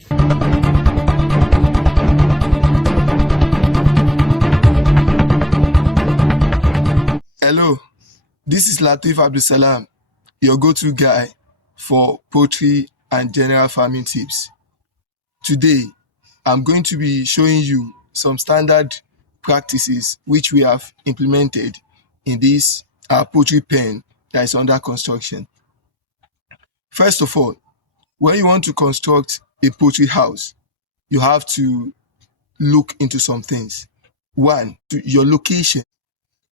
Hello, this is Latif Abdulsalam, your go-to guy for poultry and general farming tips. Today, I'm going to be showing you some standard practices which we have implemented in this poultry pen that is under construction. First of all, when you want to construct a poultry house, you have to look into some things. One, your location.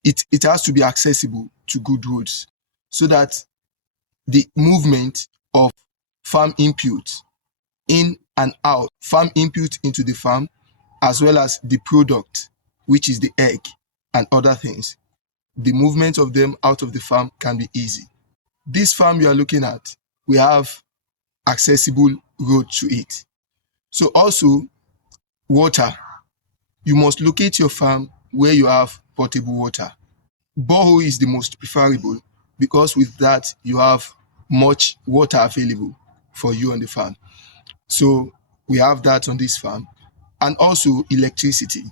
It has to be accessible to good roads so that the movement of farm input in and out, farm input into the farm, as well as the product, which is the egg and other things, the movement of them out of the farm can be easy. This farm you are looking at, we have accessible road to it. So also, water. You must locate your farm where you have potable water. Borehole is the most preferable because with that you have much water available for you on the farm. So we have that on this farm. And also electricity.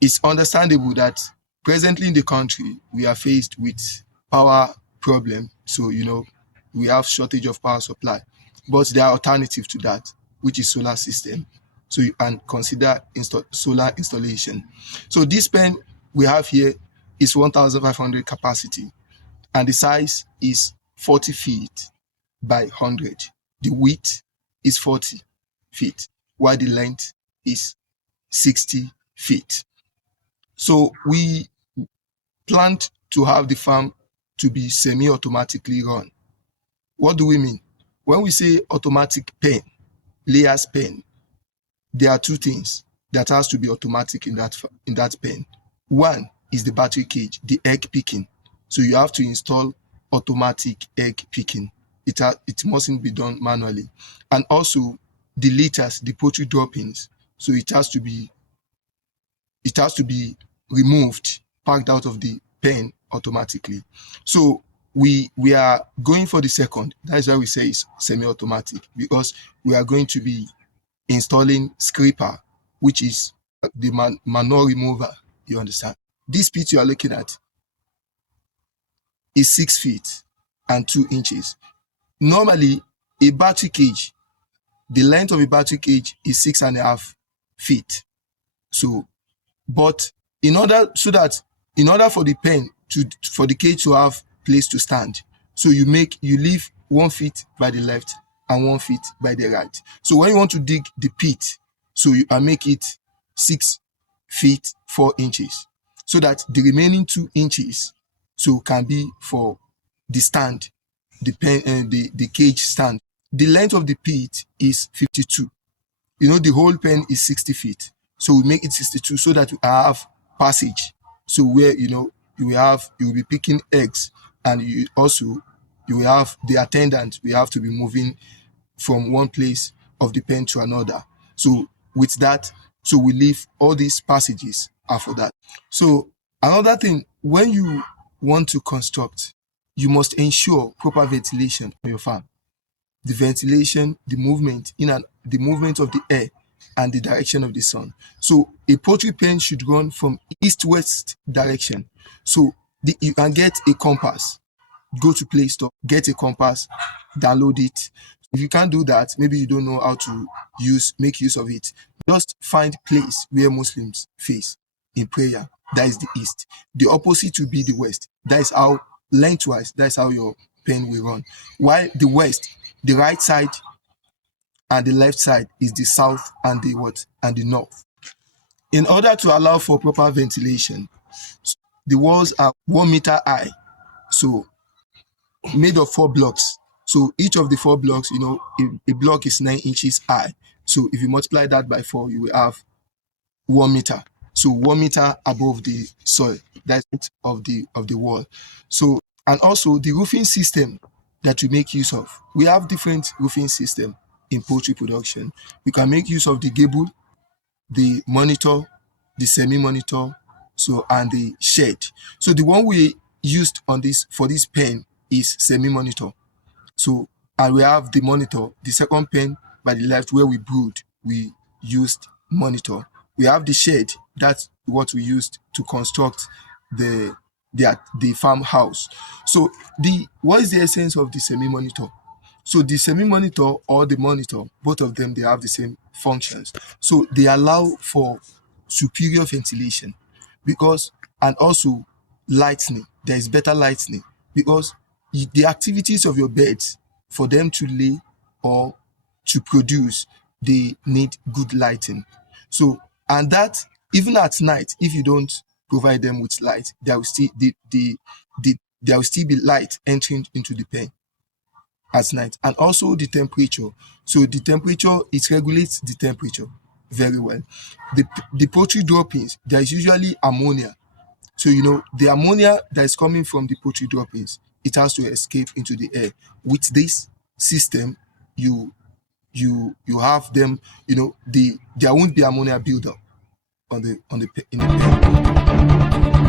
It's understandable that presently in the country we are faced with power problem. So we have shortage of power supply. But there are alternatives to that, which is solar system. So you can consider solar installation. So this pen we have here is 1,500 capacity, and the size is 40 feet by 100. The width is 40 feet, while the length is 60 feet. So we planned to have the farm to be semi-automatically run. What do we mean? When we say automatic pen, layers pen, there are two things that has to be automatic in that pen. One is the battery cage, the egg picking. So you have to install automatic egg picking. It mustn't be done manually. And also the litters, the poultry droppings. So it has to be removed, packed out of the pen automatically. So we are going for the second. That's why we say it's semi-automatic, because we are going to be installing scraper, which is the manure remover. You understand? This pit you are looking at is 6 feet and 2 inches. Normally, a battery cage, the length of a battery cage is 6.5 feet. So, but in order for the pen for the cage to have place to stand, so you leave 1 feet by the left and 1 feet by the right. So when you want to dig the pit, so you make it 6 feet 4 inches, so that the remaining 2 inches can be for the stand, the cage stand. The length of the pit is 52. The whole pen is 60 feet. So we make it 62 so that we have passage. So where you will be picking eggs, and you will have the attendant. We have to be moving from one place of the pen to another. So with that, so we leave all these passages are for that. So another thing, when you want to construct, you must ensure proper ventilation on your farm. The ventilation, the movement the movement of the air, and the direction of the sun. So a poultry pen should run from east-west direction. So you can get a compass. Go to Play Store, get a compass, download it. If you can't do that, maybe you don't know how to make use of it, just find place where Muslims face in prayer. That is the east. The opposite will be the west. That is how lengthwise, that's how your pen will run. While the west, the right side and the left side is the south and the north. In order to allow for proper ventilation, the walls are 1 meter high, so made of 4 blocks. So each of the 4 blocks, a block is 9 inches high. So if you multiply that by 4, you will have 1 meter. So 1 meter above the soil, that's of the wall. So, and also the roofing system that we make use of. We have different roofing system in poultry production. We can make use of the gable, the monitor, the semi-monitor, and the shed. So the one we used for this pen is semi-monitor. So, and we have the monitor. The second pen by the left where we brood, we used monitor. We have the shed, that's what we used to construct the the farmhouse. So the what is the essence of the semi-monitor? So the semi-monitor or the monitor, both of them, they have the same functions. So they allow for superior ventilation because, and also lightning. There is better lightning because the activities of your birds, for them to lay or to produce, they need good lighting. So, and that even at night, if you don't provide them with light, there will still there will still be light entering into the pen at night. And also the temperature. So the temperature, it regulates the temperature very well. The poultry droppings, there is usually ammonia. So the ammonia that is coming from the poultry droppings, it has to escape into the air. With this system, you have them, there won't be ammonia buildup in the pen.